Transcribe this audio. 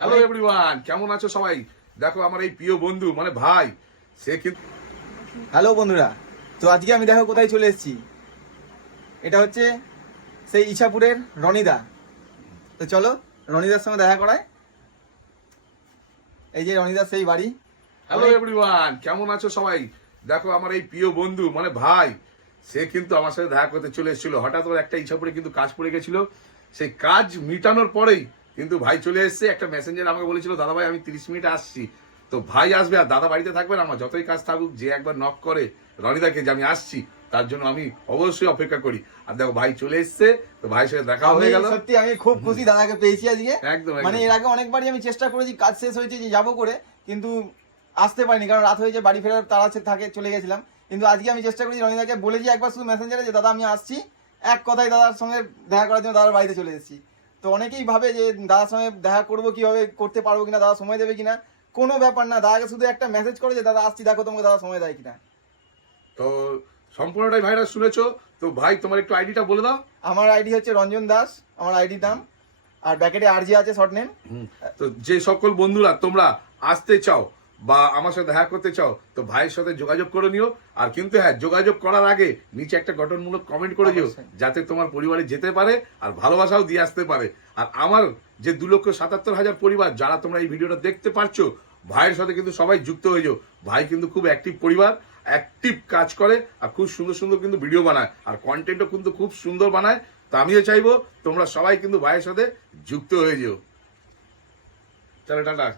Hello everyone, কেমন আছো সবাই? দেখো আমার এই প্রিয় বন্ধু মানে ভাই, সে কিন্তু হ্যালো বন্ধুরা, তো আজকে আমি দেখো কোথায় চলে এসেছি। এটা হচ্ছে সেই ইছাপুরের রনিদা। তো চলো রনিদার সঙ্গে দেখা করায়। এই যে রনিদার সেই বাড়ি। হ্যালো এভরিওয়ান, কেমন আছো সবাই? দেখো আমার এই প্রিয় বন্ধু মানে ভাই, সে কিন্তু আমার সাথে দেখা করতে চলে এসেছিল। হঠাৎ করে একটা ইচ্ছাপুরে কিন্তু কাজ পড়ে গেছিল, সেই কাজ মিটানোর পরেই কিন্তু ভাই চলে এসেছে। একটা মেসেঞ্জার আমাকে বলেছিল, দাদা ভাই আমি 30 মিনিট আসছি। তো ভাই আসবে আর দাদা বাড়িতে থাকবে না। আমার যতই কাজ থাকুক, যে একবার নক করে রনিদাকে যে আমি আসছি, তার জন্য আমি অবশ্যই অপেক্ষা করি। আর দেখো ভাই চলে এসেছে, তো ভাইয়ের সাথে দেখা হয়ে গেল। সত্যি আমি খুব খুশি দাদাকে পেয়েছি আজকে। একদম মানে এর আগে অনেকবারই আমি চেষ্টা করেছি, কাজ শেষ হয়েছে যে যাবো করে, কিন্তু আসতে পারিনি, কারণ রাত হয়েছে, বাড়ি ফেরার তাড়া থাকে, চলে গেছিলাম। কিন্তু আজকে আমি চেষ্টা করেছি, রনিদাকে বলেছি একবার শুধু মেসেঞ্জারে যে দাদা আমি আসছি, এক কথায় দাদার সঙ্গে দেখা করার জন্য দাদার বাড়িতে চলে এসেছি। তো অনেকেই ভাবে যে দাদার সঙ্গে দেখা করবো কিভাবে, করতে পারবো কিনা, দাদা সময় দেবে কিনা। কোনো ব্যাপার না, দাদাকে শুধু একটা মেসেজ করে যে দাদা আসছি, দেখো তোমাকে দাদা সময় দেয় কিনা। তো সম্পূর্ণটাই ভাইরা শুনেছো। তো ভাই তোমার একটু আইডিটা বলে দাও। আমার আইডি হচ্ছে রঞ্জন দাস, আমার আইডি নাম, আর ব্যাকেটে আরজি আছে শর্ট নেম। তো যে সকল বন্ধুরা তোমরা আসতে চাও বা আমার সাথে দেখা করতে চাও, তো ভাইয়ের সাথে যোগাযোগ করে নিও। আর কিন্তু হ্যাঁ, যোগাযোগ করার আগে নিচে একটা গঠনমূলক কমেন্ট করে দিও, অবশ্যই। যাতে তোমার পরিবারে যেতে পারে আর ভালোবাসাও দিয়ে আসতে পারে। আর আমার যে 2,77,000 পরিবার যারা তোমরা এই ভিডিওটা দেখতে পারছো, ভাইয়ের সাথে কিন্তু সবাই যুক্ত হয়ে যাও। ভাই কিন্তু খুব অ্যাক্টিভ পরিবার, অ্যাক্টিভ কাজ করে আর খুব সুন্দর সুন্দর কিন্তু ভিডিও বানায়, আর কন্টেন্টও কিন্তু খুব সুন্দর বানায়। তো আমিও চাইবো তোমরা সবাই কিন্তু ভাইয়ের সাথে যুক্ত হয়ে যেও। চলো টাটা।